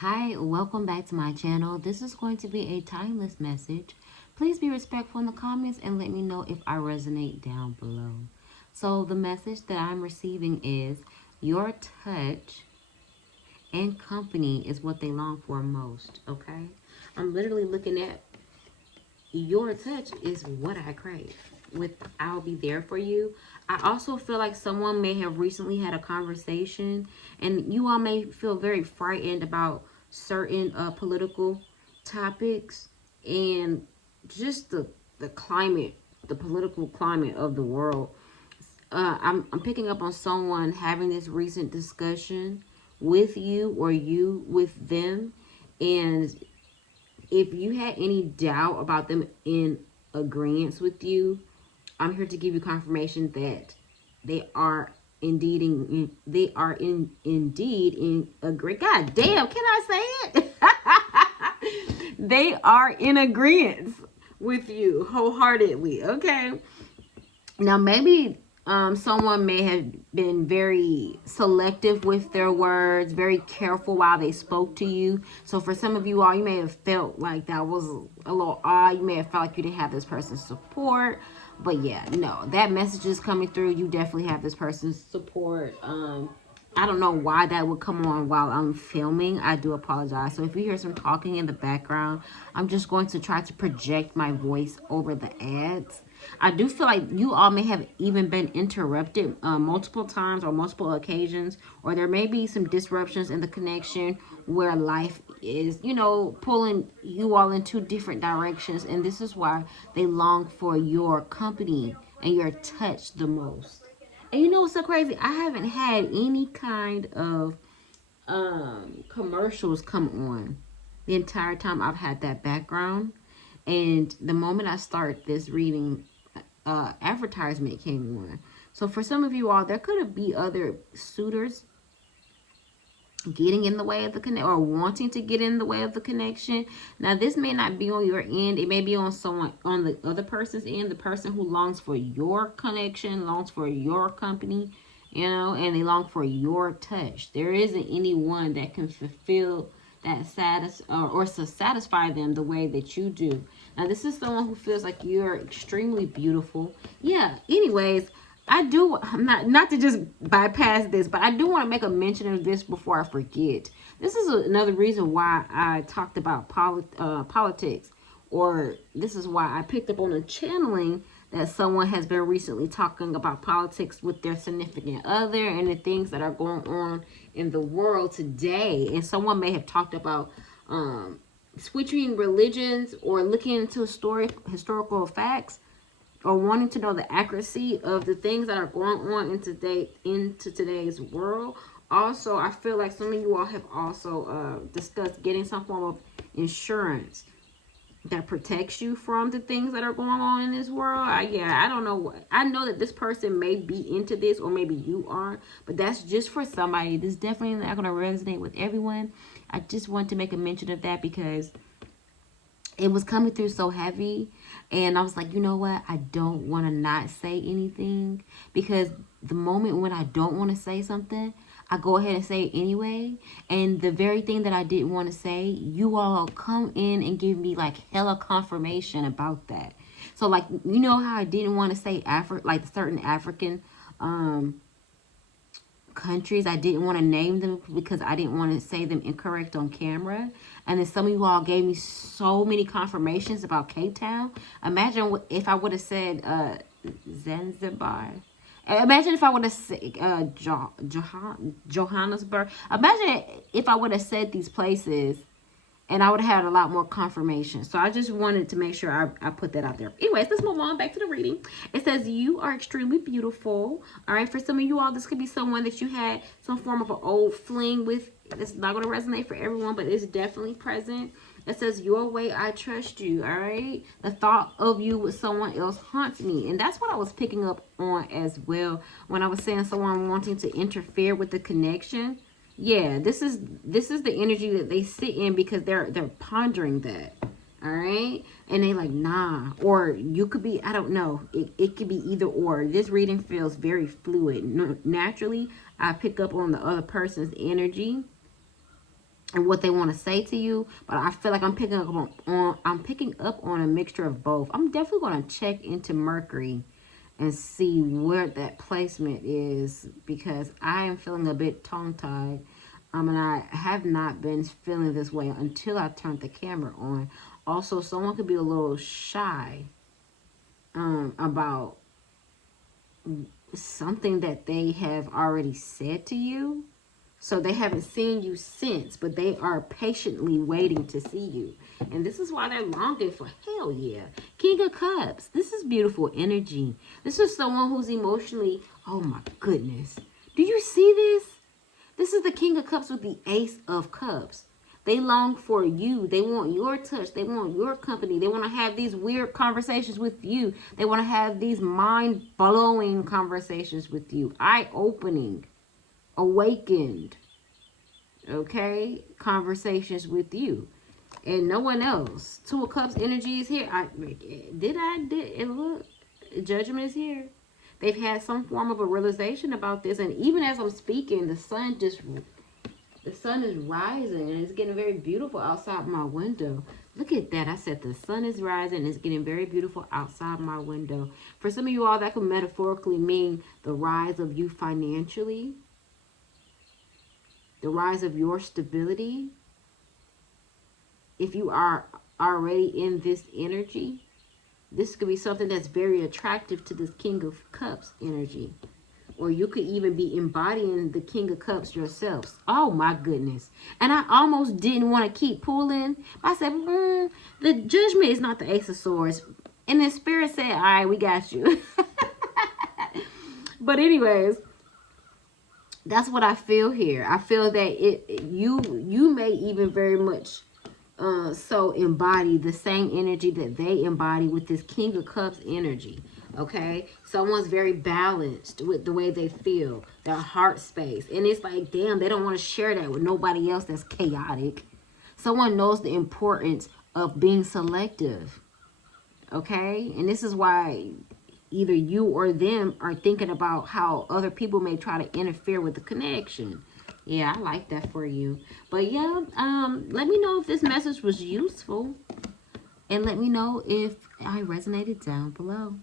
Hi, welcome back to my channel. This is going to be a timeless message. Please be respectful in the comments and let me know if I resonate down below. So the message that I'm receiving is your touch and company is what they long for most, okay? I'm literally looking at your touch is what I crave. With I'll be there for you. I also feel like someone may have recently had a conversation and you all may feel very frightened about certain political topics and just the climate, the political climate of the world. I'm picking up on someone having this recent discussion with you or you with them, and if you had any doubt about them in agreement with you, I'm here to give you confirmation that they are indeed in agree. God damn, can I say it? They are in agreement with you wholeheartedly. Okay. Now maybe someone may have been very selective with their words, very careful while they spoke to you. So for some of you all, you may have felt like that was a little odd. You may have felt like you didn't have this person's support. But yeah, no, that message is coming through. You definitely have this person's support. I don't know why that would come on while I'm filming. I do apologize. So if you hear some talking in the background, I'm just going to try to project my voice over the ads. I do feel like you all may have even been interrupted multiple times or multiple occasions, or there may be some disruptions in the connection where life is, pulling you all in two different directions. And this is why they long for your company and your touch the most. And you know what's so crazy? I haven't had any kind of commercials come on the entire time I've had that background. And the moment I start this reading, advertisement came on. So for some of you all, there could be other suitors getting in the way of the connection or wanting to get in the way of the connection. Now this may not be on your end, it may be on someone on the other person's end, the person who longs for your connection, longs for your company, and they long for your touch. There isn't anyone that can fulfill that or to satisfy them the way that you do. Now this is someone who feels like you're extremely beautiful. Yeah, anyways, I'm not to just bypass this, but I do want to make a mention of this before I forget. This is another reason why I talked about politics, or this is why I picked up on a channeling that someone has been recently talking about politics with their significant other and the things that are going on in the world today. And someone may have talked about switching religions or looking into historical facts or wanting to know the accuracy of the things that are going on into today's world. Also, I feel like some of you all have also discussed getting some form of insurance that protects you from the things that are going on in this world. I don't know. I know that this person may be into this, or maybe you are, but that's just for somebody. This is definitely not going to resonate with everyone. I just want to make a mention of that because it was coming through so heavy, and I was like, you know what, I don't want to not say anything, because the moment when I don't want to say something, I go ahead and say it anyway. And the very thing that I didn't want to say, you all come in and give me like hella confirmation about that. So like, you know how I didn't want to say like certain African countries, I didn't want to name them because I didn't want to say them incorrect on camera. And then some of you all gave me so many confirmations about Cape Town. Imagine if I would have said Zanzibar. Imagine if I would have said Johannesburg. Imagine if I would have said these places and I would have had a lot more confirmation. So I just wanted to make sure I put that out there. Anyways, let's move on back to the reading. It says, you are extremely beautiful. All right, for some of you all, this could be someone that you had some form of an old fling with. It's not going to resonate for everyone, but it's definitely present. It says, your way, I trust you. All right, the thought of you with someone else haunts me. And that's what I was picking up on as well when I was saying someone wanting to interfere with the connection. Yeah, this is the energy that they sit in because they're pondering that. All right, and they like, nah, or you could be, I don't know, it could be either or. This reading feels very fluid. Naturally, I pick up on the other person's energy, and what they want to say to you, but I feel like I'm picking up on a mixture of both. I'm definitely going to check into Mercury and see where that placement is, because I am feeling a bit tongue-tied. And I have not been feeling this way until I turned the camera on. Also, someone could be a little shy about something that they have already said to you. So they haven't seen you since, but they are patiently waiting to see you. And this is why they're longing for, hell yeah. King of Cups. This is beautiful energy. This is someone who's emotionally, oh my goodness. Do you see this? This is the King of Cups with the Ace of Cups. They long for you. They want your touch. They want your company. They want to have these weird conversations with you. They want to have these mind-blowing conversations with you. Eye-opening. Awakened, okay, conversations with you and no one else. Two of Cups energy is here. Look, Judgment is here. They've had some form of a realization about this, and even as I'm speaking, the sun is rising, and it's getting very beautiful outside my window. Look at that. I said the sun is rising, and it's getting very beautiful outside my window. For some of you all, that could metaphorically mean the rise of you financially, the rise of your stability. If you are already in this energy, this could be something that's very attractive to this King of Cups energy. Or you could even be embodying the King of Cups yourselves. Oh my goodness. And I almost didn't want to keep pulling. I said, the Judgment is not the Ace of Swords. And the Spirit said, all right, we got you. But anyways, that's what I feel here. I feel that you may even very much so embody the same energy that they embody with this King of Cups energy. Okay, someone's very balanced with the way they feel, their heart space, and it's like, damn, they don't want to share that with nobody else that's chaotic. Someone knows the importance of being selective. Okay, and this is why either you or them are thinking about how other people may try to interfere with the connection. Yeah, I like that for you. But yeah, let me know if this message was useful, and let me know if I resonated down below.